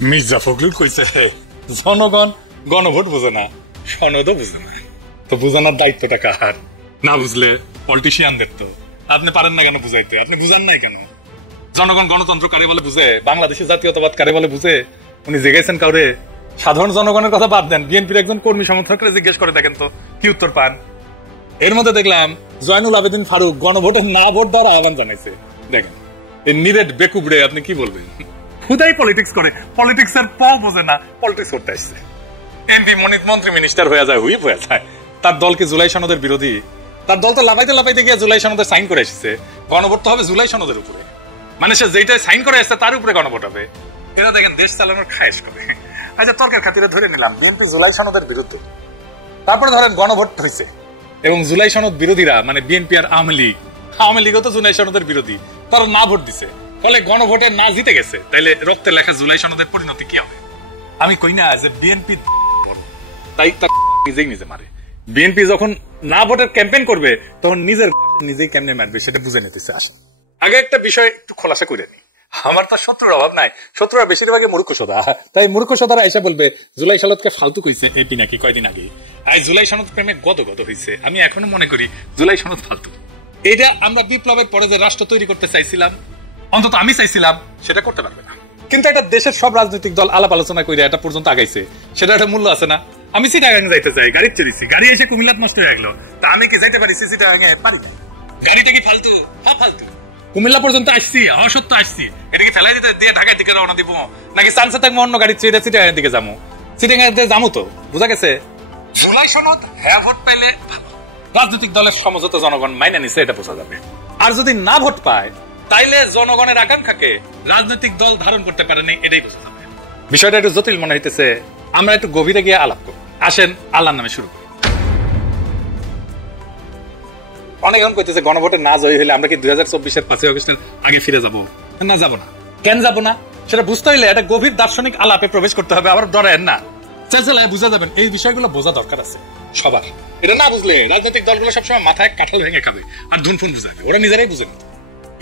মির্জা ফখরুল কইছে জনগণ গণভোট বুঝে না, সনদও বুঝে না। তো বুঝানোর দায়িত্বটা কার? না বুঝলে পলিটিশিয়ানদের। তো আপনি পারেন না কেন বুঝাইতে? আপনি বুঝান নাই কেন? জনগণ গণতন্ত্র কারে বলে বুঝে, বাংলাদেশের জাতীয়তাবাদ কারে বলে বুঝে উনি জিজ্ঞেসেন কাউরে? সাধারণ জনগণের কথা বাদ দেন, বিএনপির একজন কর্মী সমর্থকরা জিজ্ঞেস করে দেখেন তো কি উত্তর পান। এর মধ্যে দেখলাম জয়নুল আবেদিন ফারুক গণভোটে না ভোট দেওয়ার আহ্বান জানাইছে। দেখেন এই নিরেট বেকুবড়ে আপনি কি বলবেন? খুদাই পলিটিক্স করে, পলিটিক্স এর প বোঝে না, পলিটিক্স করতে আসছে। এমপি মন্ত্রী মিনিস্টার হয়ে যায়, হুইপ হয়ে যায়। তার দলকে জুলাই সনদের বিরোধী। তার দল তো লাফাইতে লাফাইতে গিয়ে জুলাই সনদের সাইন করে এসেছে। গণভোট তো হবে জুলাই সনদের উপরে, মানে সে যেটাই সাইন করে আসছে তার উপরে গণভোট হবে। এরা দেখেন দেশ চালানোর খায়েশ করে। আচ্ছা তর্কের খাতিরে ধরে নিলাম বিএনপি জুলাই সনদের বিরুদ্ধে, তারপরে ধরেন গণভোট হয়েছে এবং জুলাই সনদ বিরোধীরা মানে বিএনপি আর আওয়ামী লীগও তো জুলাই সনদের বিরোধী, তারা না ভোট দিছে, তাহলে গণভোটে না জিতে গেছে, তাইলে রক্তের লেখা জুলাই সনদের পরিণতি কি হবে? আমি কই না যে বিএনপি তাই নিজেই নিজে মারে। বিএনপি যখন না ভোটের ক্যাম্পেইন করবে তখন নিজেই কেমনে মারবে সেটা বুঝে নিতেছে। আসে আগে একটা বিষয় একটু খোলাসা করে নি, আমার তো শত্রুর অভাব নাই, শত্রুরা বেশিরভাগই মূর্খসোদা। তাই মূর্খসোদারা এসে বলবে জুলাই সনদকে ফালতু কইছে এপি নাকি কয়দিন আগে। আর জুলাই সনদ প্রেমে গত হয়েছে। আমি এখনো মনে করি জুলাই সনদ ফালতু। এটা আমরা বিপ্লবের পরে যে রাষ্ট্র তৈরি করতে চাইছিলাম, অন্তত আমি চাইছিলাম, সেটা করতে পারবে না। কিন্তু একটা দেশের সব রাজনৈতিক দল আলাপ আলোচনা করে এটা পর্যন্ত আগাইছে, সেটা একটা মূল্য আছে না? আমি চিটাগাং যাইতে চাই, গাড়ি চেয়েছি, গাড়ি এসে কুমিল্লাত নষ্ট হয়ে গেল, তা আমি কি যাইতে পারি চিটাগাঙে? পারি না। গাড়িটা কি ফালতু? হ্যাঁ ফালতু। কুমিল্লা পর্যন্ত আসছি, অসত্য আসছি, এটাকে ফেলাই দিতে দিয়ে ঢাকায় দিকে রওনা দিব নাকি চান্সে থাকবো অন্য গাড়ি চেয়ে চিটাগাং দিকে যাবো? চিটাগাং যাবো তো, বুঝা গেছে? জুলাই সনদ হ্যাঁ ভোট পেলে রাজনৈতিক দলের সমঝোতা জনগণ মাইনে নিছে, এটা বোঝা যাবে। আর যদি না ভোট পায় তাইলে জনগণের আকাঙ্ক্ষাকে রাজনৈতিক দল ধারণ করতে পারেনি, এটাই বোঝা যাবে। বিষয়টা একটু জটিল মনে হইতেছে, আমরা একটু গভীরে গিয়ে আলাপ করব। আসেন আল্লাহর নামে শুরু করি। অনেক এখন কইতেছে গণভোটে না জয়ী হইলে আমরা কি 2024-এর 5ই অগস্টের আগে ফিরে যাব? না, যাব না। কেন যাব না সেটা বুঝতে হইলে একটা গভীর দার্শনিক আলাপে প্রবেশ করতে হবে। আবার ডরেন না, চেঁচালায় বুঝা যাবেন। এই বিষয়গুলো বোঝা দরকার আছে সবার। এটা না বুঝলে রাজনৈতিক দলগুলো সবসময় মাথায় কাঁঠাল ভেঙে খাবে আর ধুনফুন বুঝাবে, ওরা নিজেরাই বুঝে না।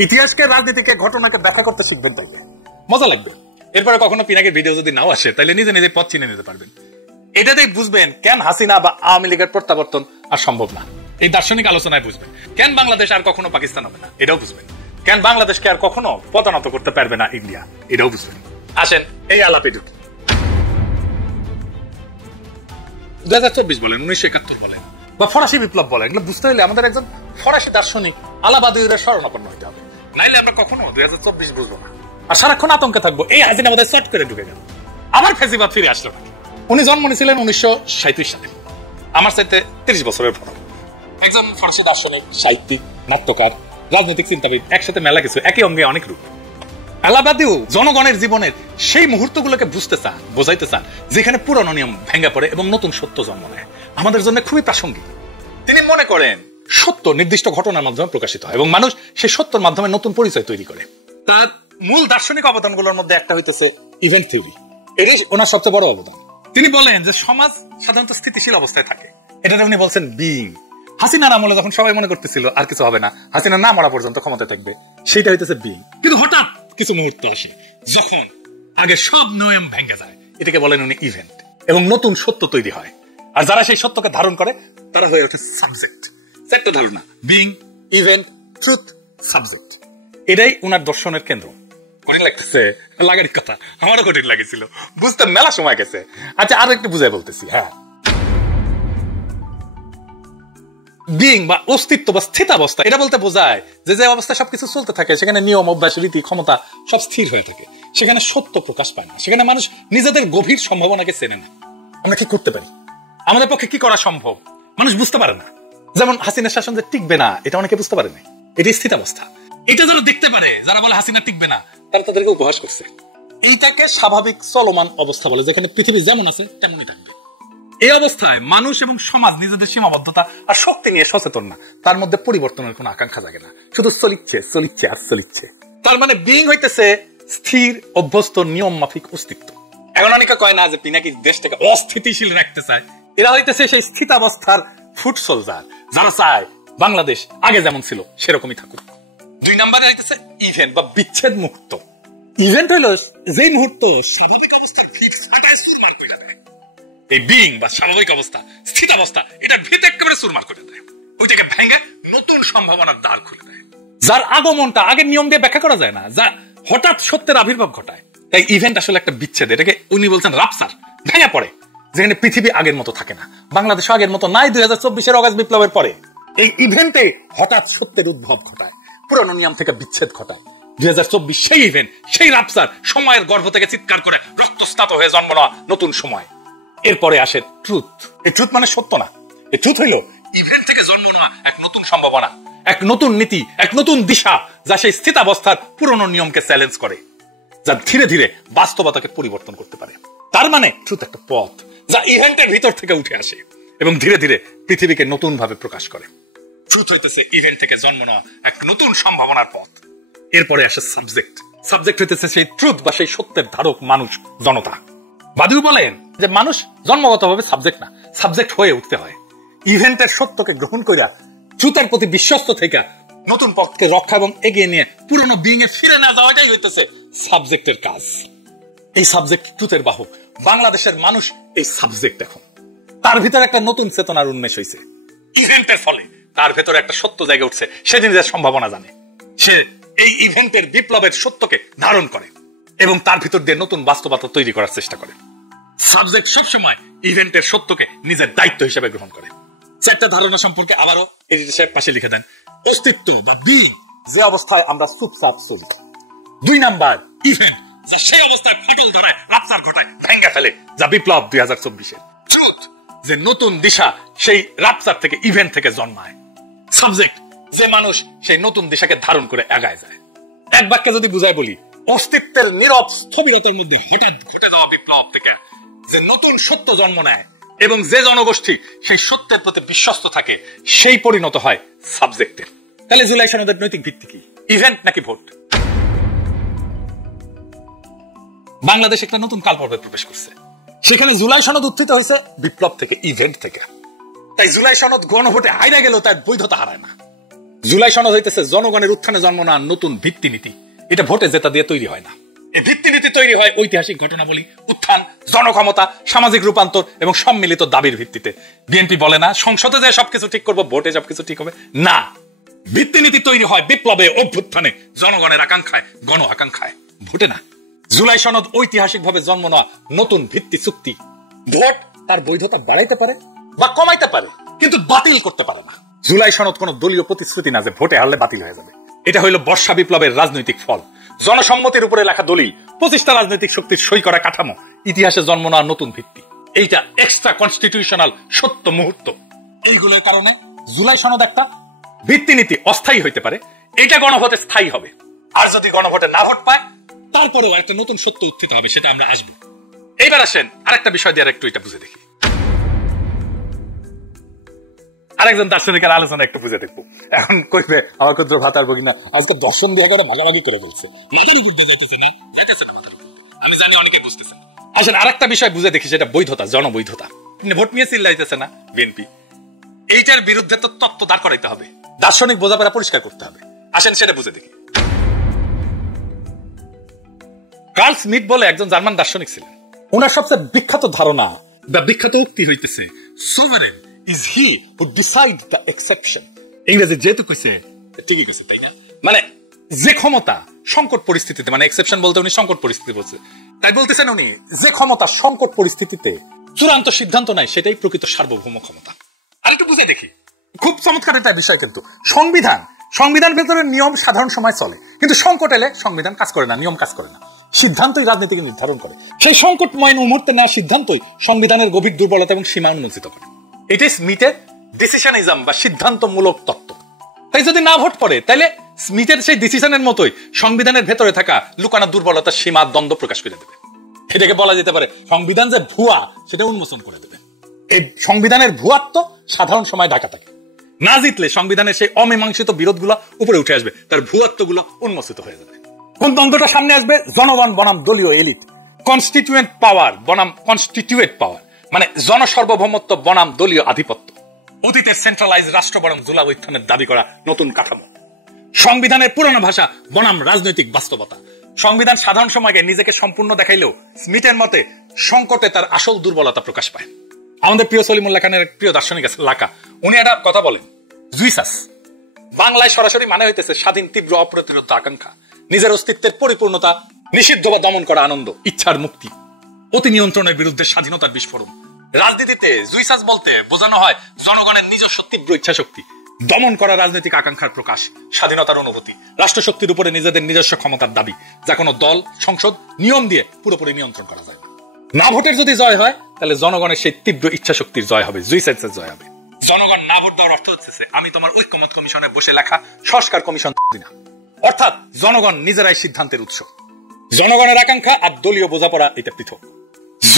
ইতিহাসকে, রাজনীতিকে, ঘটনাকে ব্যাখ্যা করতে শিখবেন, তাইলে মজা লাগবে। এরপরে কখনো পিনাকের ভিডিও যদি নাও আসে তাইলে নিজে নিজে পথ চিনে নিতে পারবেন। এটাতেই বুঝবেন কেন হাসিনা বা আওয়ামী লীগের প্রত্যাবর্তন আর সম্ভব না। এই দার্শনিক আলোচনায় বুঝবেন কেন বাংলাদেশ আর কখনো পাকিস্তান হবে না, এটাও বুঝবেন। কেন বাংলাদেশকে আর কখনো পদানত করতে পারবে না ইন্ডিয়া, এটাও বুঝবেন। আসেন এই আলাপে ঢুকি। 2024 বলেন, 1971 বলেন বা ফরাসি বিপ্লব বলেন, এগুলো বুঝতে হলে আমাদের একজন ফরাসি দার্শনিক আলাবাদীদের শরণাপন্ন হতে হবে, নাইলে আমরা কখনো 2024 বুঝবো না। আর সারাক্ষণ আতঙ্কে থাকবো এই হাসিনা আমাদের চট করে ঢুকে গেল, আবার ফেসিবাদ ফিরে আসলো না। উনি জন্ম নিয়েছিলেন 1937 সালে, আমার চাইতে 30 বছরের বড়। একজন ফরাসি দার্শনিক, সাহিত্যিক, নাট্যকার, রাজনৈতিক চিন্তাবিদ, একসাথে মেলা কিছু, একই অঙ্গে অনেক রূপ। আলাবাদিও জনগণের জীবনের সেই মুহূর্তগুলোকে বুঝতে চান, বোঝাইতে চান যেখানে পুরনো নিয়ম ভেঙে পড়ে এবং নতুন সত্য জন্ম নেয়। আমাদের জন্য খুবই প্রাসঙ্গিক। তিনি মনে করেন সত্য নির্দিষ্ট ঘটনার মাধ্যমে প্রকাশিত হয় এবং মানুষ সেই সত্যের মাধ্যমে নতুন পরিচয় তৈরি করে। তার মূল দার্শনিক অবদানগুলোর মধ্যে একটা হইতেছে ইভেন্ট থিওরি। এটাই ওনার সবচেয়ে বড় অবদান। তিনি বলেন যে সমাজ সাধারণত স্থিতিশীল অবস্থায় থাকে, এটাতে উনি বলছেন বিইং। হাসিনার আমলে যখন সবাই মনে করতেছিল আর কিছু হবে না, হাসিনা না মরা পর্যন্ত ক্ষমতায় থাকবে, সেটা হইতেছে বিইং। কিন্তু হঠাৎ কিছু মুহূর্ত আসে যখন আগে সব নিয়ম ভেঙে যায়, এটাকে বলেন উনি ইভেন্ট, এবং নতুন সত্য তৈরি হয়। আর যারা সেই সত্যকে ধারণ করে তারা হয়ে ওঠে সাবজেক্ট। একটা ধারণা, বিইং, ইভেন্ট, ট্রুথ, সাবজেক্ট, এটাই উনার দর্শনের কেন্দ্র। কঠিন লাগতেছে লাগারই কথা, আমারও কঠিন লাগেছিল, বুঝতে মেলা সময় গেছে। আচ্ছা আরো একটু বুঝাই বলতেছি। হ্যাঁ, বিইং বা অস্তিত্ব বা স্থিতাবস্থা, এটা বলতে বোঝায় যে যে অবস্থায় সবকিছু চলতে থাকে, সেখানে নিয়ম, অভ্যাস, রীতি, ক্ষমতা সব স্থির হয়ে থাকে, সেখানে সত্য প্রকাশ পায় না, সেখানে মানুষ নিজেদের গভীর সম্ভাবনাকে চেনে না। আমরা কি করতে পারি? আমাদের পক্ষে কি করা সম্ভব মানুষ বুঝতে পারে না। যেমন হাসিনার শাসন যে টিকবে না, এটা অনেকে বুঝতে পারে না। এটি স্থিতাবস্থা। এটা যারা দেখতে পারে, যারা বলে হাসিনা টিকবে না, তারা তাদেরকে উপহাস করছে। এইটাকে স্বাভাবিক চলমান অবস্থা বলে, যেখানে পৃথিবী যেমন আছে তেমনই থাকবে। এই অবস্থায় মানুষ এবং সমাজ নিজেদের সীমাবদ্ধতা আর শক্তি নিয়ে সচেতন না, তার মধ্যে পরিবর্তনের কোনো আকাঙ্ক্ষা জাগে না, শুধু চলিচ্ছে চলিচ্ছে আর চলিচ্ছে। তার মানে বিইং হইতেছে স্থির, অভ্যস্ত, নিয়ম মাফিক অস্তিত্ব। এখন অনেকে কয় না যে পিনাকি দেশ থেকে অস্থিতিশীল রাখতে চায়, এরা হইতেছে সেই স্থিতাবস্থার ফুট সোলজার, যারা চায় বাংলাদেশ আগে যেমন ছিল সেরকমই থাকুক। 2 নম্বরে হইতেছে ইভেন্ট বা বিচ্ছেদ মুক্ত। ইভেন্ট হইল যেই মুহূর্ত স্বাভাবিক অবস্থার ভিত ফাটায় চুরমার করে দেয়। এই বিং বা স্বাভাবিক অবস্থা, স্থিতাবস্থা, এটার ভিত একেবারে চুরমার করে দেয়, ওইটাকে ভেঙে নতুন সম্ভাবনার দ্বার খুলে দেয়, যার আগমনটা আগের নিয়ম দিয়ে ব্যাখ্যা করা যায় না, যা হঠাৎ সত্যের আবির্ভাব ঘটায়। তাই ইভেন্ট আসলে একটা বিচ্ছেদ, এটাকে উনি বলছেন রাপসার, ভেঙে পড়ে, যেখানে পৃথিবী আগের মতো থাকে না, বাংলাদেশ আগের মতো নাই 2024 অগাস্ট বিপ্লবের পরে। এই ইভেন্টে হঠাৎ সত্যের উদ্ভব ঘটায়, পুরনো নিয়ম থেকে বিচ্ছেদ ঘটায়। 2024 সেই ইভেন্ট, সেই রাপসার, সময়ের গর্ভ থেকে চিৎকার করে রক্তস্নাত হয়ে জন্ম নেওয়া নতুন সময়। এরপরে আসে ট্রুথ। এই ট্রুথ মানে সত্য না, এই ট্রুথ হইল ইভেন্ট থেকে জন্ম নেওয়া এক নতুন সম্ভাবনা, এক নতুন নীতি, এক নতুন দিশা, যা সেই স্থিতাবস্থার পুরনো নিয়মকে চ্যালেঞ্জ করে, যা ধীরে ধীরে বাস্তবতাকে পরিবর্তন করতে পারে। তার মানে ট্রুথ একটা পথ যা ইভেন্টের ভিতর থেকে উঠে আসে এবং ধীরে ধীরে পৃথিবীকে নতুন ভাবে প্রকাশ করে। ট্রুথ হইতেছে ইভেন্ট থেকে জন্ম নেওয়া এক নতুন সম্ভাবনার পথ। এরপরে আসে সাবজেক্ট। সাবজেক্ট হইতেছে সেই ট্রুথ বা সেই সত্যের ধারক, মানুষ, জনতা। বাদু বলেন যে মানুষ জন্মগতভাবে সাবজেক্ট না, সাবজেক্ট হয়ে উঠতে হয়। ইভেন্টের সত্যকে গ্রহণ কইরা ট্রুথের প্রতি বিশ্বস্ত থেকে নতুন পথকে রক্ষা এবং এগিয়ে নিয়ে পুরনো বিং এ ফিরে না যাওয়াটাই হইতেছে সাবজেক্টের কাজ। এই সাবজেক্ট ট্রুথের বাহক। বাংলাদেশের মানুষ এই সাবজেক্ট। এখন তার ভিতরে একটা নতুন চেতনার উন্মেষ হয়েছে ইভেন্টের ফলে, তার ভেতরে একটা সত্য জায়গা উঠছে, সে নিজের সম্ভাবনা জানে, সে এই ইভেন্টের বিপ্লবের সত্যকে ধারণ করে এবং তার ভিতর দিয়ে নতুন বাস্তবতা তৈরি করার চেষ্টা করে। সাবজেক্ট সবসময় ইভেন্টের সত্যকে নিজের দায়িত্ব হিসেবে গ্রহণ করে। চারটা ধারণা সম্পর্কে আবারও এডিটর সাহেব পাশে লিখে দেন। অস্তিত্ব বা বিং, যে অবস্থায় আমরা চুপচাপ চলি। 2 নাম্বার ইভেন্ট, যা সেই অবস্থায় ফাটল ধরায়, আপসার ঘটায়, ভেঙে ফেলে, যা বিপ্লব 2024। ট্রুথ, যে নতুন দিশা সেই রাপসার থেকে, ইভেন্ট থেকে জন্মায়। সাবজেক্ট, যে মানুষ সেই নতুন দিশাকে ধারণ করে আগায় যায়। এক বাক্যে যদি বুঝাই বলি, অস্তিত্বের নীরব স্থবিরতার মধ্যে হঠাৎ ঘটে যাওয়া বিপ্লব থেকে যে নতুন সত্য জন্ম নেয় এবং যে জনগোষ্ঠী সেই সত্যের প্রতি বিশ্বস্ত থাকে, সেই পরিণত হয় সাবজেক্টের। তাহলে জুলাই সনদের নৈতিক ভিত্তি কি, ইভেন্ট নাকি ভোট? বাংলাদেশ একটা নতুন কালপর্বে প্রবেশ করছে, সেখানে জুলাই সনদ উত্থিত হয়েছে বিপ্লব থেকে, ইভেন্ট থেকে। তাই জুলাই সনদ গণভোটে হাইরা গেল, তার বৈধতা হারায় না। জুলাই সনদ হইতেছে জনগণের উত্থানে জন্ম নেওয়া নতুন ভিত্তিনীতি। এটা ভোটে জেতা দিয়ে তৈরি হয় না। এই ভিত্তিনীতি তৈরি হয় ঐতিহাসিক ঘটনাবলী, উত্থান, জনক্ষমতা, সামাজিক রূপান্তর এবং সম্মিলিত দাবির ভিত্তিতে। বিএনপি বলে না সংসদে যে সবকিছু ঠিক করবো, ভোটে সবকিছু ঠিক হবে না। ভিত্তিনীতি তৈরি হয় বিপ্লবে, অভ্যুত্থানে, জনগণের আকাঙ্ক্ষায়, গণ আকাঙ্ক্ষায়, ভোটে না। জুলাই সনদ ঐতিহাসিকভাবে জন্ম নেওয়া নতুন ভিত্তি চুক্তি। ভোট তার বৈধতা বাড়াইতে পারে বা কমাইতে পারে, কিন্তু বাতিল করতে পারে না। জুলাই সনদ কোন দলীয় প্রতিশ্রুতি না যে ভোটে হারলে বাতিল হয়ে যাবে। এটা হইল বর্ষা বিপ্লবের রাজনৈতিক ফল, জনসম্মতির উপরে লেখা দলিল, 25টা রাজনৈতিক শক্তির সই করা কাঠামো, ইতিহাসে জন্ম নেওয়া নতুন ভিত্তি। এইটা এক্সট্রা কনস্টিটিউশনাল সত্য মুহূর্ত। এইগুলোর কারণে জুলাই সনদ একটা ভিত্তিনীতি অস্থায়ী হইতে পারে, এটা গণভোটে স্থায়ী হবে। আর যদি গণভোটে না ভোট পায়, তারপরেও একটা নতুন সত্য উত্থিত হবে, সেটা আমরা আসবো। এইবার আসেন আরেকটা বিষয় দিয়ে একটু এটা বুঝে দেখি, আরেকজন দার্শনিকের আলোচনা একটু বুঝে দেখবো। এখন কইবে আমার ক্ষুদ্র ভাতার বগিনা আজকে দর্শন দিয়ে করে ভাগাভাগি করে ফেলছে, আমি জানি অনেকে বুঝতেছেন। আসেন আরেকটা বিষয় বুঝে দেখি, সেটা বৈধতা, জনবৈধতা। ভোট নিয়ে চিল্লাইতেছে না বিএনপি, এইটার বিরুদ্ধে তো তত্ত্ব দাঁড় করাইতে হবে, দার্শনিক বোঝাপড়া পরিষ্কার করতে হবে। আসেন সেটা বুঝে দেখি। কার্ল স্মিথ বলে একজন জার্মান দার্শনিক ছিলেন। ওনার সবচেয়ে বিখ্যাত ধারণা বা বিখ্যাত উক্তি হইতেছে, sovereign is he who decide the exception। ইংরেজি যেহেতু কইছে ঠিকই কইছে, তাই না? মানে যে ক্ষমতা সংকট পরিস্থিতিতে, মানে এক্সেপশন বলতে উনি সংকট পরিস্থিতি বলছে, তাই বলতেছেন উনি যে ক্ষমতা সংকট পরিস্থিতিতে চূড়ান্ত সিদ্ধান্ত নেয়, সেটাই প্রকৃত সার্বভৌম ক্ষমতা। আর একটু বুঝে দেখি, খুব চমৎকার একটা বিষয়। কিন্তু সংবিধান ভেতরে নিয়ম সাধারণ সময় চলে, কিন্তু সংকট এলে সংবিধান কাজ করে না, নিয়ম কাজ করে না, সিদ্ধান্তই রাজনীতিকে নির্ধারণ করে। সেই সংকটময় মুহূর্তে নেওয়া সিদ্ধান্তই সংবিধানের গভীর দুর্বলতা এবং সীমা উন্মোচিত করে। এটাই স্মিথের ডিসিশনিজম বা সিদ্ধান্তমূলক তত্ত্ব। তাই যদি না ভোট পড়ে, তাহলে স্মিথের সেই ডিসিশনের মতোই সংবিধানের ভেতরে থাকা লুকানো দুর্বলতার সীমা, দ্বন্দ্ব প্রকাশ করে দেবে। এটাকে বলা যেতে পারে সংবিধান যে ভুয়া, সেটা উন্মোচন করে দেবে। এই সংবিধানের ভুয়াত্ব সাধারণ সময় ঢাকা থাকে, না জিতলে সংবিধানের সেই অমীমাংসিত বিরোধগুলো উপরে উঠে আসবে, তার ভুয়াত্বগুলো উন্মোচিত হয়ে যাবে। কোন দ্বন্দ্বটা সামনে আসবে? জনগণ বনাম দলীয় এলিট, কনস্টিটিউয়েন্ট পাওয়ার বনাম কনস্টিটিউয়েট পাওয়ার, মানে জনসার্বভৌমত্ব বনাম দলীয় আধিপত্য। অতীতের সেন্ট্রালাইজ রাষ্ট্র বরং জুলাই উত্থানের দাবি করা নতুন কাঠামো। সংবিধানের পুরনো ভাষা বনাম রাজনৈতিক বাস্তবতা, সংবিধান সাধারণ সময়কে নিজেকে সম্পূর্ণ দেখাইলেও স্মিথের মতে সংকটে তার আসল দুর্বলতা প্রকাশ পায়। আমাদের প্রিয় সলিমুল্লাহ খানের এক প্রিয় দার্শনিক আছে লাকা, উনি একটা কথা বলেন, জুইসাস বাংলায় সরাসরি মানে হইতেছে স্বাধীন তীব্র অপ্রতিরোধ আকাঙ্ক্ষা, নিজের অস্তিত্বের পরিপূর্ণতা নিষিদ্ধ বা দমন করা আনন্দ, ইচ্ছার মুক্তি, অতি নিয়ন্ত্রণের বিরুদ্ধে স্বাধীনতার বিস্ফোরণ। রাজনীতিতে জুইসাস বলতে বোঝানো হয় জনগণের নিজস্ব তীব্র ইচ্ছা শক্তি, দমন করা রাজনৈতিক আকাঙ্ক্ষার প্রকাশ, স্বাধীনতার অনুভূতি, রাষ্ট্রশক্তির উপরে নিজেদের নিজস্ব ক্ষমতার দাবি, যা কোনো দল সংসদ নিয়ম দিয়ে পুরোপুরি নিয়ন্ত্রণ করা যায় না। ভোটের যদি জয় হয় তাহলে জনগণের সেই তীব্র ইচ্ছা শক্তির জয় হবে, জুইসাসের জয় হবে। জনগণ না ভোট দেওয়ার অর্থ হচ্ছে আমি তোমার ঐক্যমত কমিশনে বসে লেখা সংস্কার কমিশন না, অর্থাৎ জনগণ নিজেরাই সিদ্ধান্তের উৎস। জনগণের আকাঙ্ক্ষা আর দলীয় বোঝাপড়া এটা পৃথক।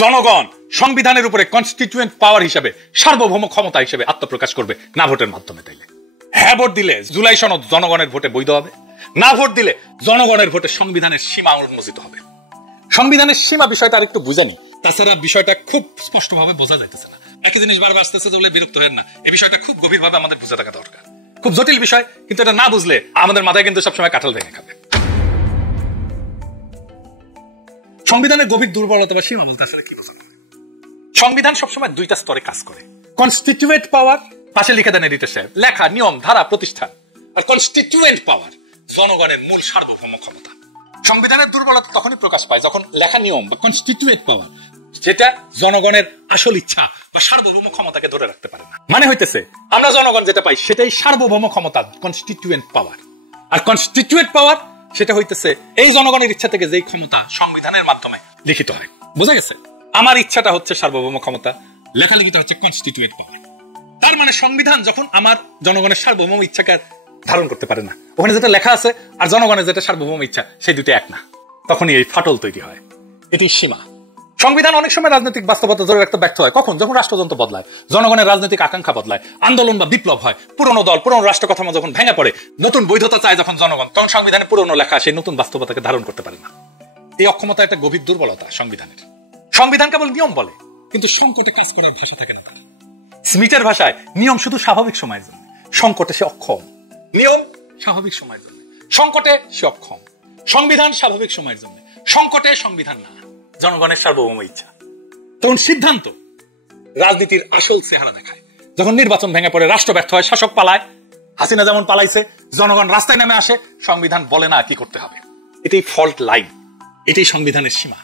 জনগণ সংবিধানের উপরে কনস্টিটিউয়েন্ট পাওয়ার হিসেবে সার্বভৌম ক্ষমতা হিসেবে আত্মপ্রকাশ করবে না ভোটের মাধ্যমে। তাইলে হ্যাঁ ভোট দিলে জুলাই সনদ জনগণের ভোটে বৈধ হবে, না ভোট দিলে জনগণের ভোটে সংবিধানের সীমা উন্মোচিত হবে। সংবিধানের সীমা বিষয়টা আর একটু বুঝানি, তাছাড়া বিষয়টা খুব স্পষ্টভাবে বোঝা যাইতেছে না। একই জিনিস বারবার আসতেছে, বলে বিরক্ত হবেন না। এই বিষয়টা খুব গভীরভাবে আমাদের বুঝে থাকা দরকার। খুব জটিল বিষয়, কিন্তু এটা না বুঝলে আমাদের মাথায় কিন্তু সবসময় কাঁঠাল ভেঙে খাবে। সংবিধানের গভীর দুর্বলতা বা সীমা বলতে আসলে কি বোঝানো হয়? সংবিধান সবসময় দুইটা স্তরে কাজ করে। কনস্টিটিউয়েন্ট পাওয়ার, পাশে লিখে দেন এডিটর সাহেব, লেখা, নিয়ম, ধারা, প্রতিষ্ঠান। আর কনস্টিটিউয়েন্ট পাওয়ার, জনগণের মূল সার্বভৌম ক্ষমতা। সংবিধানের দুর্বলতা তখনই প্রকাশ পায় যখন লেখা নিয়ম বা কনস্টিটিউয়েন্ট পাওয়ার, যেটা জনগণের আসল ইচ্ছা বা সার্বভৌম ক্ষমতাকে ধরে রাখতে পারে না। মানে হইতেছে আমরা জনগণ যেটা পাই সেটাই সার্বভৌম ক্ষমতা, কনস্টিটিউয়েন্ট পাওয়ার। আর কনস্টিটিউয়েন্ট পাওয়ার সেটা হইতেছে এই জনগণের ইচ্ছা থেকে যেই ক্ষমতা সংবিধানের মাধ্যমে লিখিত হয়। বোঝা গেছে? আমার ইচ্ছাটা হচ্ছে সার্বভৌম ক্ষমতা, লেখালেখিটা হচ্ছে কনস্টিটিউয়েন্ট পাওয়ার। তার মানে সংবিধান যখন আমার জনগণের সার্বভৌম ইচ্ছাকে ধারণ করতে পারে না, ওখানে যেটা লেখা আছে আর জনগণের যেটা সার্বভৌম ইচ্ছা সেই দুটো এক না, তখনই এই ফাটল তৈরি হয়। এটি সীমা। সংবিধান অনেক সময় রাজনৈতিক বাস্তবতা ধরে রাখতে ব্যর্থ হয়। কখন? যখন রাষ্ট্রযন্ত্র বদলায়, জনগণের রাজনৈতিক আকাঙ্ক্ষা বদলায়, আন্দোলন বা বিপ্লব হয়, পুরনো দল পুরনো রাষ্ট্র কাঠামো যখন ভেঙে পড়ে, নতুন বৈধতা চায় যখন জনগণ, তখন সংবিধানে পুরনো লেখা সেই নতুন বাস্তবতাকে ধারণ করতে পারে না। এই অক্ষমতা একটা গভীর দুর্বলতা সংবিধানের। সংবিধান কেবল নিয়ম বলে, কিন্তু সংকটে কাজ করার ভাষা থাকে না। স্মিথের ভাষায় নিয়ম শুধু স্বাভাবিক সময়ের জন্য, সংকটে সে অক্ষম। নিয়ম স্বাভাবিক সময়ের জন্য, সংকটে সে অক্ষম। সংবিধান স্বাভাবিক সময়ের জন্য, সংকটে সংবিধান না, জনগণের সার্বভৌম ইচ্ছা। তখন সিদ্ধান্ত রাজনীতির আসল চেহারা দেখায়। যখন নির্বাচন ভেঙে পড়ে, রাষ্ট্র ব্যর্থ হয়, শাসক পালায়, হাসিনা যেমন পালাইছে, জনগণ রাস্তায় নেমে আসে, সংবিধান বলে না কি করতে হবে। এটাই ফল্ট লাইন, এটাই সংবিধানের সীমা।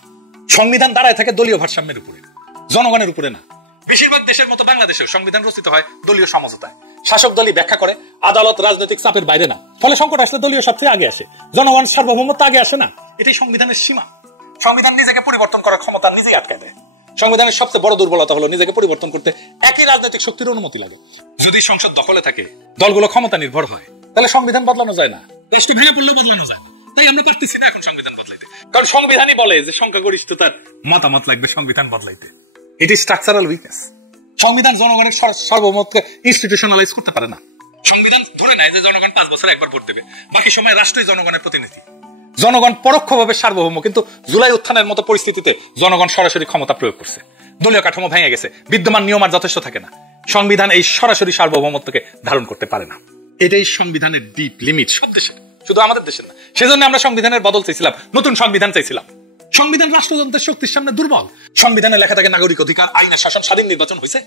সংবিধান দাঁড়ায় থাকে দলীয় ভারসাম্যের উপরে, জনগণের উপরে না। বেশিরভাগ দেশের মতো বাংলাদেশেও সংবিধান রচিত হয় দলীয় সমঝোতায়। শাসক দলই ব্যাখ্যা করে, আদালত রাজনৈতিক চাপের বাইরে না। ফলে সংকট আসলে দলীয় সবচেয়ে আগে আসে, জনগণ সার্বভৌমত্ব আগে আসে না। এটাই সংবিধানের সীমা। সংবিধান নিজেকে পরিবর্তন করার ক্ষমতা নিজেই আটকে দেয়। সংবিধানের সবচেয়ে বড় দুর্বলতা হলো নিজেকে পরিবর্তন করতে একই রাজনৈতিক শক্তির অনুমতি লাগে। যদি সংসদ দখলে থাকে, দলগুলো ক্ষমতা নির্ভর হয়, তাহলে সংবিধান বদলানো যায় না, দেশটি ভেঙে পড়লেও বদলানো যায় না। তাই আমরা পারতেছি না এখন সংবিধান বদলাইতে, কারণ সংবিধানই বলে যে সংখ্যাগরিষ্ঠতার মতামত লাগবে সংবিধান বদলাইতে। এটি স্ট্রাকচারাল উইকনেস। সংবিধান জনগণের সার্বভৌমত্বকে ইনস্টিটিউশনালাইজ করতে পারে না। সংবিধান ধরে নেয় যে জনগণ 5 বছরে একবার ভোট দেবে, বাকি সময় রাষ্ট্রই জনগণের প্রতিনিধি। জনগণ পরোক্ষভাবে সার্বভৌম, কিন্তু জুলাই উত্থানের মতো পরিস্থিতিতে জনগণ সরাসরি ক্ষমতা প্রয়োগ করছে, দলীয় কাঠামো ভেঙে গেছে, বিদ্যমান নিয়ম আর যথেষ্ট থাকে না। সংবিধান এই সরাসরি সার্বভৌমত্বকে ধারণ করতে পারে না। এটাই সংবিধানের ডিপ লিমিট, সব দেশের, শুধু আমাদের দেশের না। সেজন্য আমরা সংবিধানের বদল চাইছিলাম, নতুন সংবিধান চাইছিলাম। সংবিধান রাষ্ট্রযন্ত্রের শক্তির সামনে দুর্বল। সংবিধানে লেখা থাকে নাগরিক অধিকার, আইনের শাসন, স্বাধীন নির্বাচন। হয়েছে?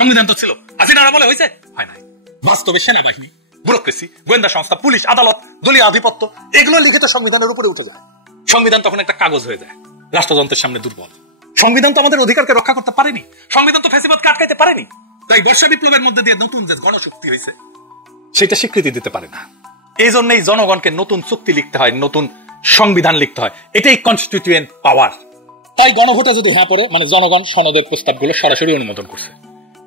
সংবিধান তো ছিল, হাসিনারা বলে হয়েছে, হয় নাই। বাস্তবে সেনাবাহিনী, ব্যুরোক্রেসি, গোয়েন্দা সংস্থা, পুলিশ, আদালত, দলীয় আধিপত্য, এগুলো লিখিত সংবিধানের উপরে উঠে যায়। সংবিধান তখন একটা কাগজ হয়ে যায়, রাষ্ট্রযন্ত্রের সামনে দুর্বল। সংবিধান তো আমাদের অধিকারকে রক্ষা করতে পারেনি, সংবিধান তো ফ্যাসিবাদকে আটকাইতে পারেনি। তাই বর্ষা বিপ্লবের মধ্যে দিয়ে নতুন যে গণশক্তি হয়েছে সেটা স্বীকৃতি দিতে পারে না। এই জন্যই জনগণকে নতুন চুক্তি লিখতে হয়, নতুন সংবিধান লিখতে হয়। এটাই কনস্টিটিউয়েন্ট পাওয়ার। তাই গণভোটে যদি হ্যাঁ পড়ে, মানে জনগণ সনদের প্রস্তাবগুলো সরাসরি অনুমোদন করছে,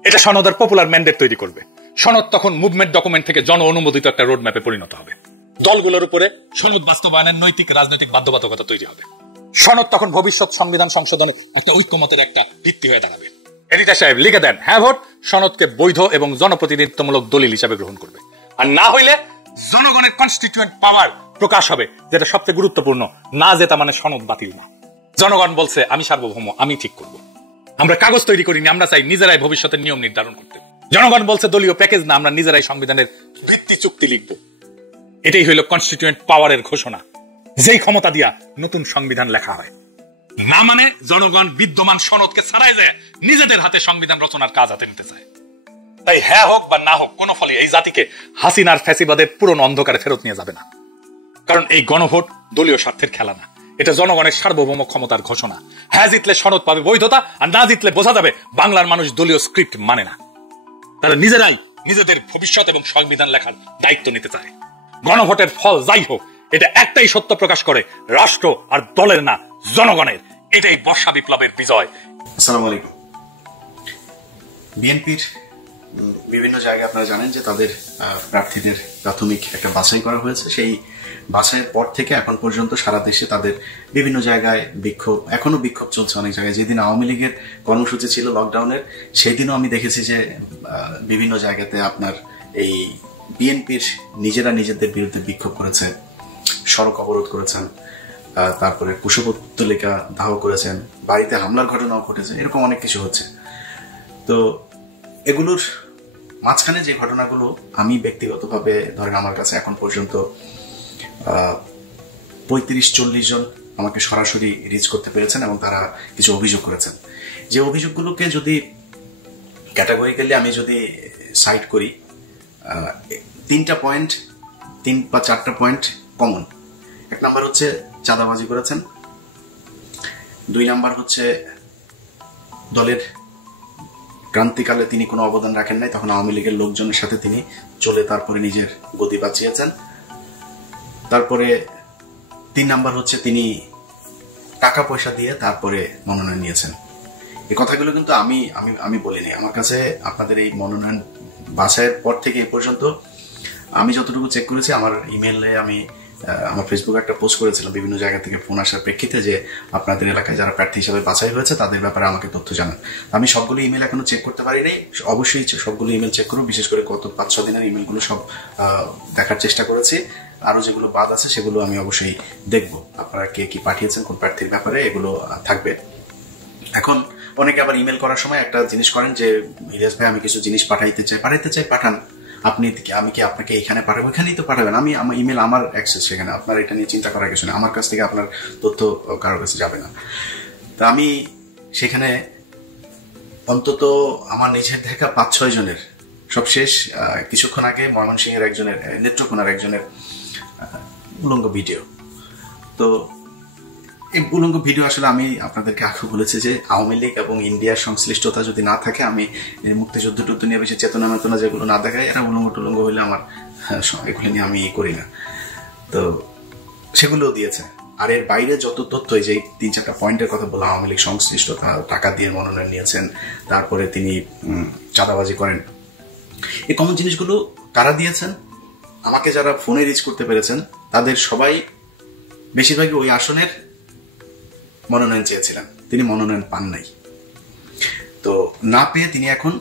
এটা সনদের পপুলার ম্যান্ডেট তৈরি করবে। সনদ তখন মুভমেন্ট ডকুমেন্ট থেকে জন অনুমোদিত একটা রোড ম্যাপে পরিণত হবে। দলগুলোর উপরে সনদ বাস্তবায়নের নৈতিক রাজনৈতিক বাধ্যবাধকতা তৈরি হবে। সনদ তখন ভবিষ্যৎ সংবিধান সংশোধনের একটা ঐক্যমতের একটা ভিত্তি হয়ে দাঁড়াবে। এডিটর সাহেব লিখে দেন, হ্যাঁ ভোট সনদকে বৈধ এবং জনপ্রতিনিধিত্বমূলক দলিল হিসাবে গ্রহণ করবে। আর না হইলে জনগণের কনস্টিটিউয়েন্ট পাওয়ার প্রকাশ হবে, যেটা সবচেয়ে গুরুত্বপূর্ণ। না জেতা মানে সনদ বাতিল না। জনগণ বলছে আমি সার্বভৌম, আমি ঠিক করব। আমরা কাগজ তৈরি করিনি, আমরা চাই নিজেরাই ভবিষ্যতের নিয়ম নির্ধারণ করতে। জনগণ বলছে দলীয় প্যাকেজ না, আমরা নিজেরাই সংবিধানের ভিত্তি চুক্তি লিখব। এটাই হইল কনস্টিটিউয়েন্ট পাওয়ারের ঘোষণা। যেই ক্ষমতা দিয়া নতুন সংবিধান লেখা হয়, না মানে জনগণ বিদ্যমান সনদকে ছাড়াই যায় নিজেদের হাতে সংবিধান রচনার কাজ হাতে নিতে চায়। তাই হ্যাঁ হোক বা না হোক, কোন ফলে এই জাতিকে হাসিনার ফ্যাসিবাদের পুরনো অন্ধকারে ফেরত নিয়ে যাবে না। কারণ এই গণভোট দলীয় স্বার্থের খেলা না, এটা জনগণের সার্বভৌম ক্ষমতার ঘোষণা। হ্যাঁ জিতলে সনদ পাবে বৈধতা, আর না জিতলে বোঝা যাবে বাংলার মানুষ দলীয় স্ক্রিপ্ট মানে না। তারা নিজেরাই নিজেদের ভবিষ্যৎ এবং সংবিধান লেখার দায়িত্ব নিতে চায়। গণভোটের ফল যাই হোক, এটা একটাই সত্য প্রকাশ করে, রাষ্ট্র আর দলের না, জনগণের। এটাই বর্ষা বিপ্লবের বিজয়। আসসালামু আলাইকুম। বিএনপির বিভিন্ন জায়গায় আপনারা জানেন যে তাদের প্রার্থীদের প্রাথমিক একটা বাছাই করা হয়েছে। সেই বাছাইয়ের পর থেকে এখন পর্যন্ত সারা দেশে তাদের বিভিন্ন জায়গায় বিক্ষোভ, এখনো বিক্ষোভ চলছে অনেক জায়গায়। যেদিন আওয়ামী লীগের কর্মসূচি ছিল লকডাউনের, সেদিনও আমি দেখেছি যে বিভিন্ন জায়গাতে আপনার এই বিএনপির নিজেরা নিজেদের বিরুদ্ধে বিক্ষোভ করেছে, সড়ক অবরোধ করেছেন, তারপরে কুশপুত্তলিকা দাহ করেছেন, বাড়িতে হামলার ঘটনাও ঘটেছে, এরকম অনেক কিছু হচ্ছে। তো এগুলোর মাঝখানে যে ঘটনাগুলো, আমি ব্যক্তিগতভাবে ধরেন আমার কাছে এখন পর্যন্ত 35-40 জন আমাকে সরাসরি রিচ করতে পেরেছেন এবং তারা কিছু অভিযোগ করেছেন। যে অভিযোগগুলোকে যদি ক্যাটাগরিক্যালি আমি যদি সাইড করি, 3 বা 4টা পয়েন্ট কমন। 1 নাম্বার হচ্ছে চাঁদাবাজি করেছেন, 2 নাম্বার হচ্ছে দলের ক্রান্তিকালে তিনি কোনো অবদান রাখেন নাই, তখন আওয়ামী লীগের লোকজনের সাথে তিনি চলে তারপরে নিজের গতি বাঁচিয়েছেন। তারপরে 3 নাম্বার হচ্ছে তিনি টাকা পয়সা দিয়ে তারপরে মনোনয়ন নিয়েছেন। এই কথাগুলো কিন্তু আমি বলিনি। আমার কাছে আপনাদের এই মনোনয়ন বাছাইয়ের পর থেকে এ পর্যন্ত আমি যতটুকু চেক করেছি, আমার ইমেইলে আমি আমার ফেসবুকে একটা পোস্ট করেছিলাম বিভিন্ন জায়গা থেকে ফোন আসার প্রেক্ষিতে যে আপনাদের এলাকায় যারা প্রার্থী হিসাবে বাছাই হয়েছে তাদের ব্যাপারে আমাকে তথ্য জানান। আমি সবগুলো ইমেল এখনো চেক করতে পারিনি। অবশ্যই সবগুলো ইমেল চেক করবো, বিশেষ করে গত 5-6 দিনের ইমেলগুলো সব দেখার চেষ্টা করেছি। আরো যেগুলো বাদ আছে সেগুলো আমি অবশ্যই দেখবো। আপনারা কে কি পাঠিয়েছেন কোন প্রার্থীর ব্যাপারে, এগুলো থাকবে। এখন অনেকে আবার ইমেল করার সময় একটা জিনিস করেন যে, ইলিয়াস ভাই আমি কিছু জিনিস পাঠাইতে চাই, পাঠান। আমি কি আপনাকে এখানে পাঠাবো? এখানেই তো পাঠাবেন। আমার ইমেল, আমার অ্যাক্সেস সেখানে, আপনার এটা নিয়ে চিন্তা করার কিছু নেই। আমার কাছ থেকে আপনার তথ্য কারোর কাছে যাবে না। তা আমি সেখানে অন্তত আমার নিজের দেখা 5-6 জনের, সবশেষ কিছুক্ষণ আগে ময়মনসিংহের একজনের, নেত্রকোনার একজনের উলঙ্গ ভিডিও। তো এই উলঙ্গ ভিডিও আসলে আমি আপনাদেরকে আগে বলেছি যে আওয়ামী লীগ এবং ইন্ডিয়ার সংশ্লিষ্টতা যদি না থাকে, আমি মুক্তিযুদ্ধ টুদ্ধ নিয়ে বেশি চেতনা মেতনা যেগুলো না দেখায়, এরা উলঙ্গ টুলঙ্গ হইলে আমার এগুলো নিয়ে আমি করি না। তো সেগুলোও দিয়েছে। আর এর বাইরে যত তথ্য, যে 3-4টা পয়েন্টের কথা বললাম, আওয়ামী লীগ সংশ্লিষ্টতা, টাকা দিয়ে মনোনয়ন নিয়েছেন, তারপরে তিনি চাঁদাবাজি করেন, এই কমন জিনিসগুলো কারা দিয়েছেন? আমাকে যারা ফোনে রিচ করতে পেরেছেন তাদের সবাই বেশিরভাগই ওই আসনের মনোনয়ন চেয়েছিলেন, তিনি মনোনয়ন পান নাই। তো না পেয়ে তিনি এখন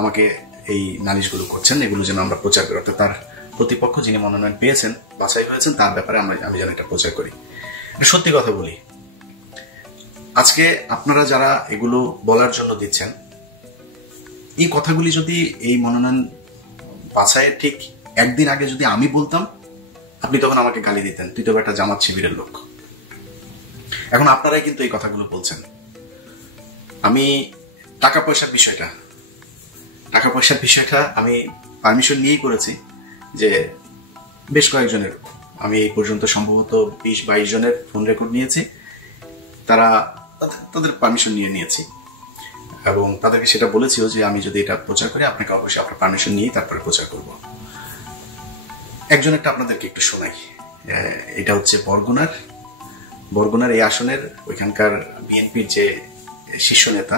আমাকে এই নালিশগুলো করছেন, এগুলো যেন আমরা প্রচার করি, অর্থাৎ তার প্রতিপক্ষ যিনি মনোনয়ন পেয়েছেন, বাছাই হয়েছেন, তার ব্যাপারে আমি যেন এটা প্রচার করি। সত্যি কথা বলি, আজকে আপনারা যারা এগুলো বলার জন্য দিচ্ছেন, এই কথাগুলি যদি এই মনোনয়ন বাছাইয়ের ঠিক 1 দিন আগে যদি আমি বলতাম, আপনি তখন আমাকে গালি দিতেন, তুই তো একটা জামাত শিবিরের লোক। এখন আপনারাই কিন্তু এই কথাগুলো বলছেন। আমি টাকা পয়সার বিষয়টা আমি পারমিশন নিয়েই করেছি, যে বেশ কয়েকজনের, আমি এই পর্যন্ত সম্ভবত 20-22 জনের ফোন রেকর্ড নিয়েছি, তাদের পারমিশন নিয়েছি এবং তাদেরকে সেটা বলেছিও যে আমি যদি এটা প্রচার করি, আপনাকে অবশ্যই আপনার পারমিশন নিয়ে তারপরে প্রচার করব। একজনেরটা আপনাদেরকে একটু শোনাই। এটা হচ্ছে বরগুনার এই আসনের ওইখানকার বিএনপির যে শীর্ষ নেতা,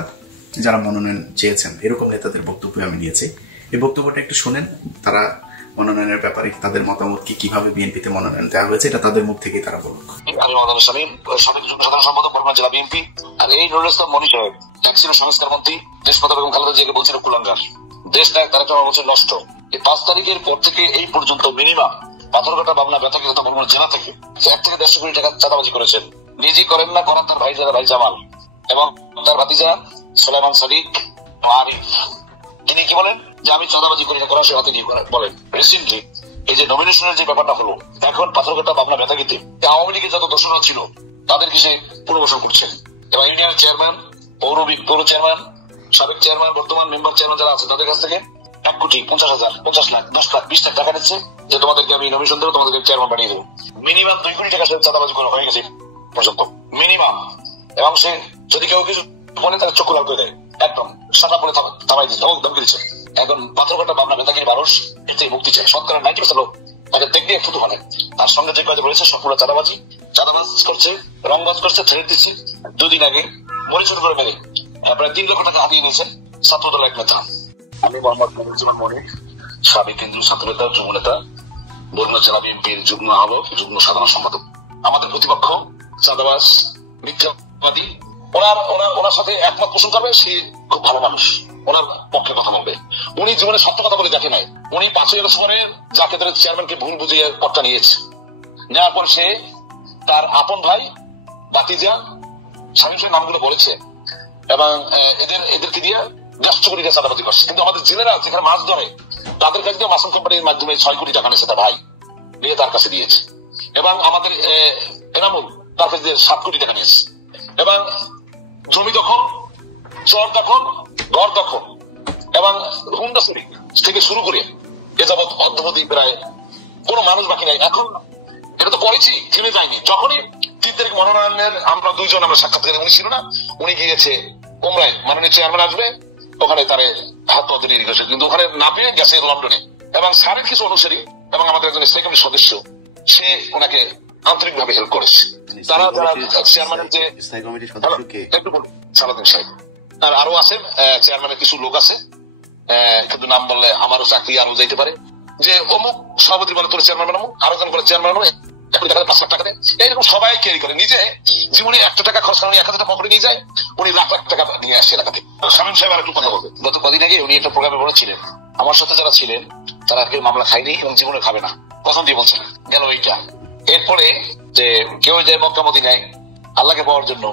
যারা মনোনয়ন চেয়েছেন, এরকম নেতাদের বক্তব্য আমি নিয়েছি। এই বক্তব্যটা একটু শোনেন, তারা মনোনয়নের ব্যাপারে তাদের মতামত কি, কিভাবে বিএনপিতে মনোনয়ন দেওয়া হয়েছে, এটা তাদের মুখ থেকেই তারা বলুক। সাধারণ সম্পাদক বরগুনা জেলা বিএনপি। আর এই নুরুল ইসলাম মনি সাহেব ছিল সংস্কার মন্ত্রী, দেশপথ এবং খালেদা জিয়াকে বলছিল কুলাঙ্গার, দেশ নায়ক তারা 4 বছর নষ্ট। এই 5 তারিখের পর থেকে এই পর্যন্ত মিনিমাম পাথরঘাটা, পাবনা, বেতাগিরি, বরগুনা জেলা থেকে 1 থেকে 1.5 কোটি টাকা চাঁদাবাজি করেছেন। নিজেই করেন না, করেন তার ভাই জামাল এবং তার ভাতিজা সোলাইমান সাদিক আরিফ। তিনি কি বলেন যে আমি চাঁদাবাজি করি না, করা সে হাতে নিয়ে বলেন। রিসেন্টলি এই যে নমিনেশনের যে ব্যাপারটা হলো, এখন পাথরঘাটা পাবনা বেতাগিতে আওয়ামী লীগের যত দোষরা ছিল তাদেরকে সে পুনর্বাসন করছেন, এবং ইউনিয়ন চেয়ারম্যান, পৌর চেয়ারম্যান, সাবেক চেয়ারম্যান, বর্তমান মেম্বার চেয়ারম্যান যারা আছে তাদের কাছ থেকে 1,50,000, 50 লাখ, 10 লাখ, 20 লাখ টাকা নিচ্ছে যে তোমাদেরকে আমি নমিনেশন দেবো, তোমাদেরকে চেয়ারম্যান বানিয়ে দেবো। মিনিমাম 2 কোটি টাকা সে চাঁদাবাজি করে হয়ে গেছে পর্যন্ত, মিনিমাম। এবং সে যদি কেউ কিছু বলে তারা চক্ষু লাল করে দেয়, একদম সাদা পরে থামাই দিচ্ছে, ধমকি দিচ্ছে। এখন পাথরঘাটা পাবনা বেতাগির মানুষ এতে মুক্তি চায়, শতকরা 90% লোক তাকে দেখতে একটু মানে। তার সঙ্গে যে কাজ বলেছে সবগুলো চাঁদাবাজি, চাঁদাবাজ করছে, রংবাজ করছে, থ্রেট দিচ্ছে। 2 দিন আগে মরিচুর করে মেরে প্রায় 3 লক্ষ টাকা হাতিয়ে নিয়েছেন ছাত্রদলের এক নেতা। আমি মোহাম্মদ মনিরুজ্জামান মনির, সাবেক কেন্দ্রীয় ছাত্র নেতা, যুব নেতা, বরগুনা জেলা বিএনপির যুগ্ম আহ্বায়ক, যুগ্ম সাধারণ সম্পাদক। আমাদের প্রতিপক্ষ চাঁদাবাজ, মিথ্যাবাদী, ওনার সাথে একমত পোষণ করবে, সে খুব ভালো মানুষ, ওনার পক্ষে কথা বলবে। উনি জীবনে সত্য কথা বলে দেখে নাই। উনি 5ই আগস্ট পরে জাকেদের চেয়ারম্যানকে ভুল বুঝিয়ে পদটা নিয়েছে, নেওয়ার পর সে তার আপন ভাই, বাতিজা, স্বামী নামগুলো বলেছে, এবং এদেরকে দিয়ে 100 কোটি টাকা চাঁদাবাজি করছে। কিন্তু আমাদের জেলেরা যেখানে মাছ ধরে তাদের কাছে মাসুম কোম্পানির মাধ্যমে 6 কোটি টাকা নিয়েছে তার ভাই, নিয়ে তার কাছে দিয়েছে। এবং আমাদের এনামুল তার কাছে 7 কোটি টাকা নিয়েছে। এবং জমি দখল, চর দখল, ঘর দখল এবং হুন্ডা চুরি থেকে শুরু করে এ যাবৎ অদ্যাবধি প্রায় কোন মানুষ বাকি নাই। এখন এটা তো করেছি, থেমে যায়নি। যখনই 3 তারিখ মনোনয়নের আমরা 2 জন আমরা সাক্ষাৎকারে, উনি ছিল না, উনি গিয়েছে উমরায়, মাননীয় চেয়ারম্যান আসবে, ওখানে তারে হাত পা দিয়ে রেখেছে, কিন্তু ওখানে না পেয়ে গেছে লন্ডনে। এবং স্যারের কিছু অনুসারী এবং আমাদের একজন স্থায়ী কমিটির সদস্য, সে ওনাকে আন্তরিক ভাবে হেল্প করেছে। তারা যারা চেয়ারম্যানের যে একটু বলুন, সালাউদ্দিন সাহেব, আর আরো আছেন চেয়ারম্যানের কিছু লোক আছে, কিন্তু নাম বললে আমারও চাকরি আরো যাইতে পারে, যে অমুক সভাপতি বলে তোর চেয়ারম্যান বানাবো, আরো জন করে চেয়ারম্যান বানাবো, 5 লাখ টাকা দেয়, এইরকম সবাই ক্যারি করে। নিজে জীবনে 1 টাকা খরচ করেন, 1,000 টাকা পকেটে নিয়ে যায়, উনি লাখ লাখ টাকা নিয়ে আসছে এলাকাতে। শামীম সাহেব আর একটু কথা বলবে। গত কদিন আগে উনি একটা প্রোগ্রামে বলেছিলেন, আমার সাথে যারা ছিলেন তারা কেউ মামলা খায়নি এবং জীবনে খাবে না, কখন দিয়ে বলছেন গেল এইটা। এরপরে যে কেউ যায় মক্কা মদিনায় আল্লাহকে পাওয়ার জন্য,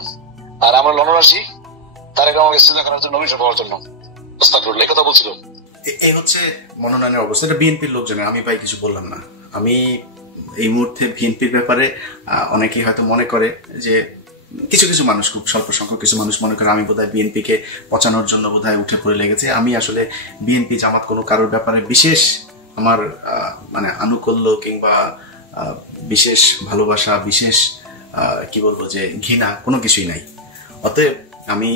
আর আমরা লন্ডন আসি তারেক রহমানকে সিজদা করার জন্য, নবীকে পাওয়ার জন্য। আস্তাগফিরুল্লাহ, এই কথা বলছিল। এই হচ্ছে মনোনয়নের অবস্থা। এটা বিএনপির লোকজনের, আমি ভাই কিছু বললাম না। আমি এই মুহূর্তে বিএনপির ব্যাপারে অনেকেই হয়তো মনে করে যে কিছু কিছু মানুষ, খুব স্বল্প সংখ্যক কিছু মানুষ মনে করে আমি বোধহয় বিএনপিকে পচানোর জন্য বোধহয় উঠে পড়ে লেগেছে। আমি আসলে বিএনপি জামাত কোনো কারোর ব্যাপারে বিশেষ আমার মানে আনুকূল্য কিংবা বিশেষ ভালোবাসা, বিশেষ কি বলবো যে ঘৃণা, কোনো কিছুই নাই। অতএব আমি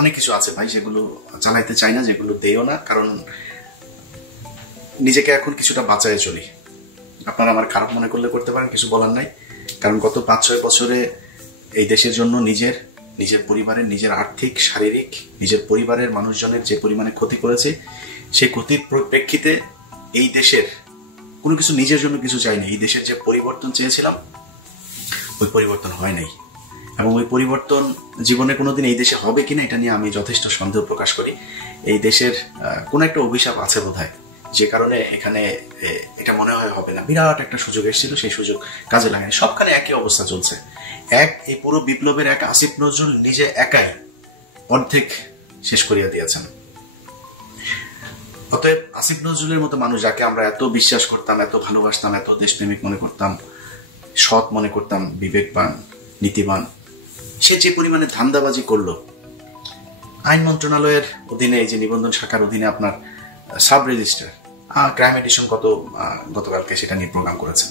অনেক কিছু আছে ভাই, সেগুলো চালাইতে চাই না, যেগুলো দেও না, কারণ নিজেকে এখন কিছুটা বাঁচায় চলি। আপনারা আমার খারাপ মনে করলে করতে পারেন, কিছু বলার নাই। কারণ গত 5-6 বছরে এই দেশের জন্য নিজের পরিবারের, নিজের আর্থিক, শারীরিক, নিজের পরিবারের মানুষজনের যে পরিমাণে ক্ষতি করেছে, সেই ক্ষতির প্রেক্ষিতে এই দেশের কোনো কিছু নিজের জন্য কিছু চাইনি। এই দেশের যে পরিবর্তন চেয়েছিলাম, ওই পরিবর্তন হয় নাই, এবং ওই পরিবর্তন জীবনে কোনোদিন এই দেশে হবে কিনা এটা নিয়ে আমি যথেষ্ট সন্দেহ প্রকাশ করি। এই দেশের কোনো একটা অভিশাপ আছে বোধহয়, যে কারণে এখানে এটা মনে হয় হবে না। বিরাট একটা সুযোগ এসেছিল, সেই সুযোগ কাজে লাগায়। সবখানে একই অবস্থা চলছে। এই পুরো বিপ্লবের এক আসিফ নজরুল নিজে একাই অর্ধেক শেষ করিয়া দিয়েছেন। অতএব আসিফ নজরুলের মতো মানুষ, যাকে আমরা এত বিশ্বাস করতাম, এত ভালোবাসতাম, এত দেশপ্রেমিক মনে করতাম, সৎ মনে করতাম, বিবেকবান, নীতিবান, সে যে পরিমাণে ধান্দাবাজি করলো। আইন মন্ত্রণালয়ের অধীনে, এই যে নিবন্ধন শাখার অধীনে আপনার সাব রেজিস্ট্রার, ক্রাইম এডিশন গতকালকে সেটা নিয়ে প্রোগ্রাম করেছেন।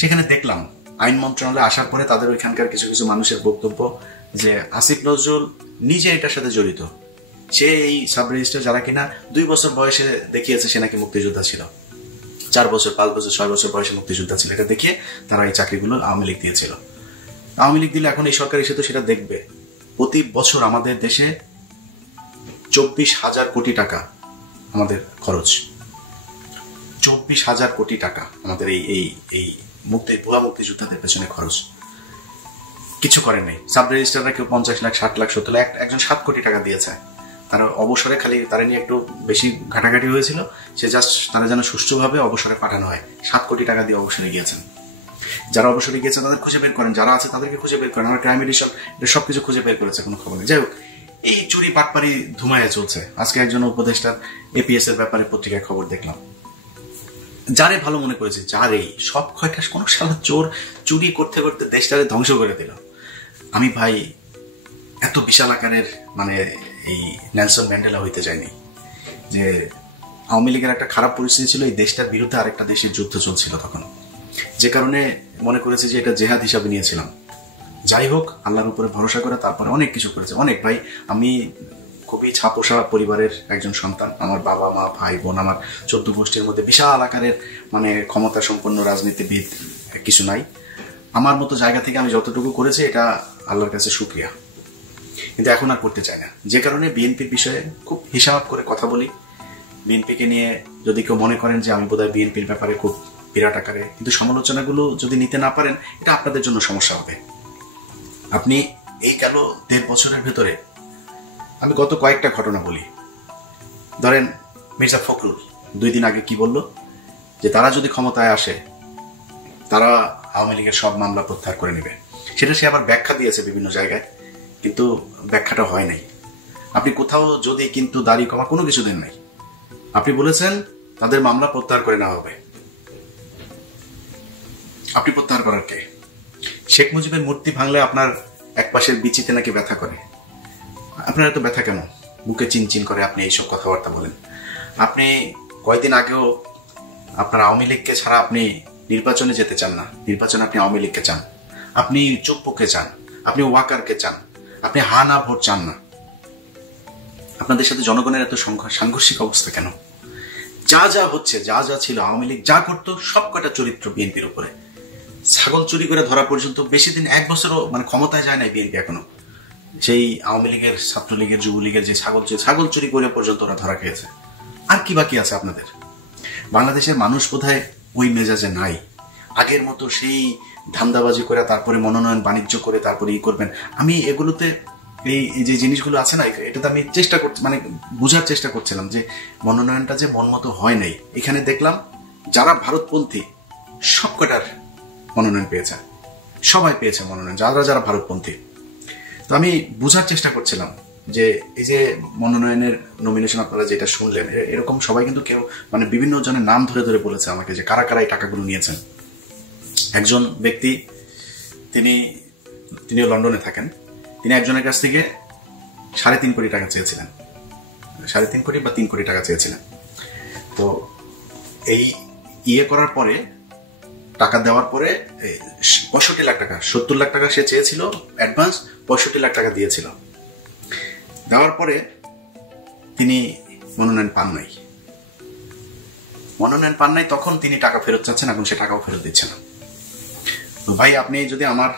সেখানে দেখলাম আইন মন্ত্রণালয়ে আসার পরে তাদের ওইখানকার কিছু কিছু মানুষের বক্তব্য যে আসিফ নজরুল নিজে এটার সাথে জড়িত। সে এই সাব রেজিস্ট্রার যারা কিনা 2 বছর বয়সে দেখিয়েছে সে নাকি মুক্তিযোদ্ধা ছিল, 4 বছর, 5 বছর, 6 বছর বয়সে মুক্তিযোদ্ধা ছিল, এটা দেখিয়ে তারা এই চাকরিগুলো আওয়ামী লীগ দিয়েছিল। আওয়ামী লীগ দিলে এখন এই সরকার এসে তো সেটা দেখবে। প্রতি বছর আমাদের দেশে 24,000 কোটি টাকা আমাদের খরচ, 24,000 কোটি টাকা আমাদের এই ভুয়া মুক্তিযোদ্ধাদের পেছনে খরচ। কিছু করে নাই। সাব রেজিস্ট্রাররা কেউ 50 লাখ, 60 লাখ, 70 লাখ, একজন 7 কোটি টাকা দিয়েছে। তারা অবসরে খালি তারা নিয়ে একটু বেশি ঘাটাঘাটি হয়েছিল, সে জাস্ট তারা যেন সুষ্ঠুভাবে অবসরে পাঠানো হয়, 7 কোটি টাকা দিয়ে অবসরে গিয়েছেন। যারা অবসরে গিয়েছেন তাদের খুঁজে বের করেন, যারা আছে তাদেরকে খুঁজে বের করেন। আমার ক্রাইম এডিশন সবকিছু খুঁজে বের করেছে, কোনো খবর নেই। যাই হোক, এই চুরি বাটপারি ধুমায় চলছে। আজকে একজন উপদেষ্টার APS এর ব্যাপারে পত্রিকায় খবর দেখলাম, যারে ভালো মনে করেছে, যারে সব কয়টা কোনো শালা চোর চুরি করতে করতে দেশটারে ধ্বংস করে দিল। আমি ভাই এত বিশাল আকারের মানে এই নেলসন ম্যান্ডেলা হইতে যায়নি, যে আওয়ামী লীগের একটা খারাপ পরিস্থিতি ছিল, এই দেশটার বিরুদ্ধে আরেকটা দেশের যুদ্ধ চলছিল তখন, যে কারণে মনে করেছে যে এটা জেহাদ হিসাবে নিয়েছিলাম। যাই হোক, আল্লাহর উপরে ভরসা করে তারপরে অনেক কিছু করেছে। অনেক ভাই, আমি খুবই ছাপোষা পরিবারের একজন সন্তান। আমার বাবা মা ভাই বোন আমার 14 গোষ্ঠীর মধ্যে বিশাল আকারের মানে ক্ষমতা সম্পন্ন রাজনীতিবিদ কিছু নাই। আমার মতো জায়গা থেকে আমি যতটুকু করেছি এটা আল্লাহর কাছে শুকরিয়া, কিন্তু এখন আর করতে চাই না। যে কারণে বিএনপির বিষয়ে খুব হিসাব করে কথা বলি। বিএনপিকে নিয়ে যদি কেউ মনে করেন যে আমি বোধহয় বিএনপির ব্যাপারে খুব বিরাট আকারে, কিন্তু সমালোচনাগুলো যদি নিতে না পারেন এটা আপনাদের জন্য সমস্যা হবে। আপনি এই গেল 1.5 বছরের ভেতরে আমি গত কয়েকটা ঘটনা বলি। ধরেন মির্জা ফখরুল 2 দিন আগে কি বলল, যে তারা যদি ক্ষমতায় আসে তারা আওয়ামী লীগের সব মামলা প্রত্যাহার করে নেবে। সেটা সে আবার ব্যাখ্যা দিয়েছে বিভিন্ন জায়গায়, কিন্তু ব্যাখ্যাটা হয় নাই। আপনি কোথাও যদি কিন্তু দাড়ি কমা কোনো কিছু দেন নাই, আপনি বলেছেন তাদের মামলা প্রত্যাহার করে নেওয়া হবে। আপনি প্রত্যাহার করার কে? শেখ মুজিবের মূর্তি ভাঙলে আপনার এক পাশের বিচিতে নাকি ব্যথা করে, আপনার এত ব্যথা কেন? বুকে চিনচিন করে আপনি এইসব কথাবার্তা বলেন। আপনি কয়েকদিন আগেও আপনার আওয়ামী লীগকে ছাড়া আপনি নির্বাচনে যেতে চান না, নির্বাচনে আপনি আওয়ামী লীগকে চান, আপনি চুপ্পুকে চান, আপনি ওয়াকারকে চান, আপনি হা না ভোট চান না। আপনাদের সাথে জনগণের এত সাংঘর্ষিক অবস্থা কেন? যা যা হচ্ছে, যা যা ছিল, আওয়ামী লীগ যা করতো সব কটা চরিত্র বিএনপির উপরে। ছাগল চুরি করে ধরা পর্যন্ত বেশি দিন, 1 বছরও মানে ক্ষমতায় যায় নাই বিএনপি এখনো। সেই আওয়ামী লীগের, ছাত্রলীগের, যুবলীগের যে ছাগল চুরি করে পর্যন্ত ওরা ধরা খেয়েছে। আর কি বাকি আছে আপনাদের? বাংলাদেশের মানুষ বোধহয় ওই মেজাজে নাই। আগের মতো সেই ধান্দাবাজি করে তারপরে মনোনয়ন বাণিজ্য করে তারপরে করবেন। আমি এগুলোতে এই যে জিনিসগুলো আছে না, এটাতে আমি চেষ্টা করছি, মানে বোঝার চেষ্টা করছিলাম যে মনোনয়নটা যে মন মতো হয় নাই। এখানে দেখলাম যারা ভারতপন্থী সব কটার মনোনয়ন পেয়েছে, সবাই পেয়েছে মনোনয়ন, যারা ভারতপন্থী। তো আমি বোঝার চেষ্টা করছিলাম যে এই যে মনোনয়নের নমিনেশন আপনারা যেটা শুনলেন, এরকম সবাই কিন্তু কেউ মানে বিভিন্ন জনের নাম ধরে ধরে বলেছে আমাকে যে কারা কারা এই টাকাগুলো নিয়েছেন। একজন ব্যক্তি, তিনিও লন্ডনে থাকেন, তিনি একজনের কাছ থেকে 3.5 কোটি টাকা চেয়েছিলেন, 3.5 কোটি বা 3 কোটি টাকা চেয়েছিলেন। তো এই করার পরে, টাকা দেওয়ার পরে 65 লাখ টাকা, 70 লাখ টাকা সে চেয়েছিল অ্যাডভান্স, 65 লাখ টাকা দিয়েছিল। দেওয়ার পরে তিনি মনোনয়ন পান নাই, তখন তিনি টাকা ফেরত চাচ্ছেন, এখন সে টাকাও ফেরত দিচ্ছে না। তো ভাই, আপনি যদি আমার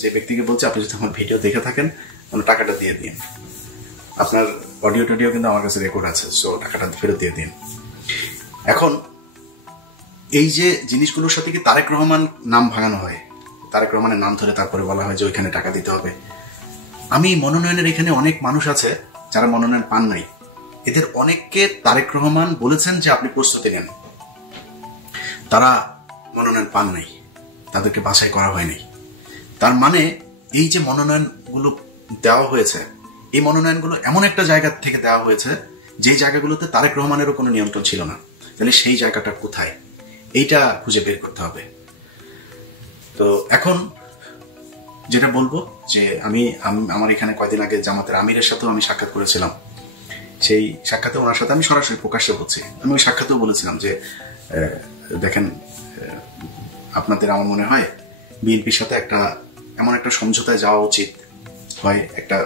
যে ব্যক্তিকে বলছে, আপনি যদি আমার ভিডিও দেখে থাকেন, টাকাটা দিয়ে দিন। আপনার অডিও টডিও কিন্তু আমার কাছে রেকর্ড আছে, সো টাকাটা ফেরত দিয়ে দিন। এখন এই যে জিনিসগুলোর সাথে কি তারেক রহমান নাম ভাঙানো হয়, তারেক রহমানের নাম ধরে তারপরে বলা হয় যে ওইখানে টাকা দিতে হবে। আমি মনোনয়নের এখানে অনেক মানুষ আছে যারা মনোনয়ন পান নাই, এদের অনেককে তারেক রহমান বলেছেন যে আপনি প্রস্তুতি নেন, তারা মনোনয়ন পান নাই, তাদেরকে বাছাই করা হয়নি। তার মানে এই যে মনোনয়নগুলো দেওয়া হয়েছে, এই মনোনয়নগুলো এমন একটা জায়গা থেকে দেওয়া হয়েছে যে জায়গাগুলোতে তারেক রহমানেরও কোনো নিয়ন্ত্রণ ছিল না। তাহলে সেই জায়গাটা কোথায়, এইটা খুঁজে বের করতে হবে। তো এখন যেটা বলবো যে আমার এখানে কয়েকদিন আগে জামাতের আমিরের সাথেও আমি সাক্ষাৎ করেছিলাম। সেই সাক্ষাতে ওনার সাথে আমি সরাসরি প্রকাশ্যে বলছি, আমি ওই সাক্ষাতেও বলেছিলাম যে দেখেন, আপনাদের আমার মনে হয় বিএনপির সাথে এমন একটা সমঝোতায় যাওয়া উচিত, হয় একটা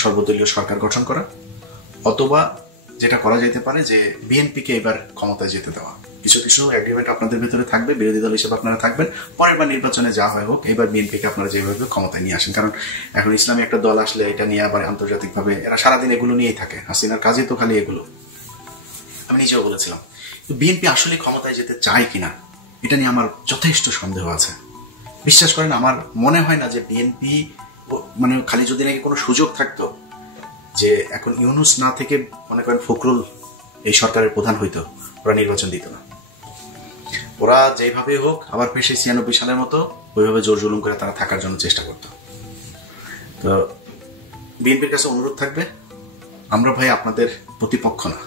সর্বদলীয় সরকার গঠন করা, অথবা যেটা করা যেতে পারে যে বিএনপিকে এবার ক্ষমতায় যেতে দেওয়া। কিছু কিছু এগ্রিমেন্ট আপনাদের ভেতরে থাকবে, বিরোধী দল হিসেবে আপনারা থাকবেন, পরের বার নির্বাচনে যা হয় হোক, এবার বিএনপিকে আপনারা যেভাবে ক্ষমতায় নিয়ে আসেন। কারণ এখন ইসলামী একটা দল আসলে এটা নিয়ে আবার আন্তর্জাতিকভাবে এরা সারাদিন এগুলো নিয়েই থাকে, হাসিনার কাজে তো খালি এগুলো। আমি নিজেও বলেছিলাম, বিএনপি আসলে ক্ষমতায় যেতে চায় কিনা এটা নিয়ে আমার যথেষ্ট সন্দেহ আছে। বিশ্বাস করেন, আমার মনে হয় না যে বিএনপি মানে খালি যদি নাকি কোনো সুযোগ থাকতো যে এখন ইউনুস না থেকে মনে করেন ফখরুল এই সরকারের প্রধান হইতো, ওরা নির্বাচন দিত না। ওরা যেভাবে হোক আবার ফের 96 সালের মতো ওইভাবে জোর জুলুম করে তারা থাকার জন্য চেষ্টা করত। তো বিএনপির কাছে অনুরোধ থাকবে, আমরা ভাই আপনাদের প্রতিপক্ষ না,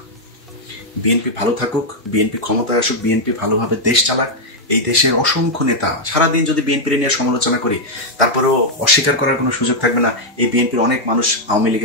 বিএনপি ভালো থাকুক, বিএনপি ক্ষমতায় আসুক, বিএনপি ভালোভাবে দেশ চালাক। এই দেশের অসংখ্য নেতা সারাদিন যদি বিএনপির নিয়ে সমালোচনা করি, তারপরেও অস্বীকার করার কোনো সুযোগ থাকবে না এই বিএনপির অনেক মানুষ আওয়ামী লীগের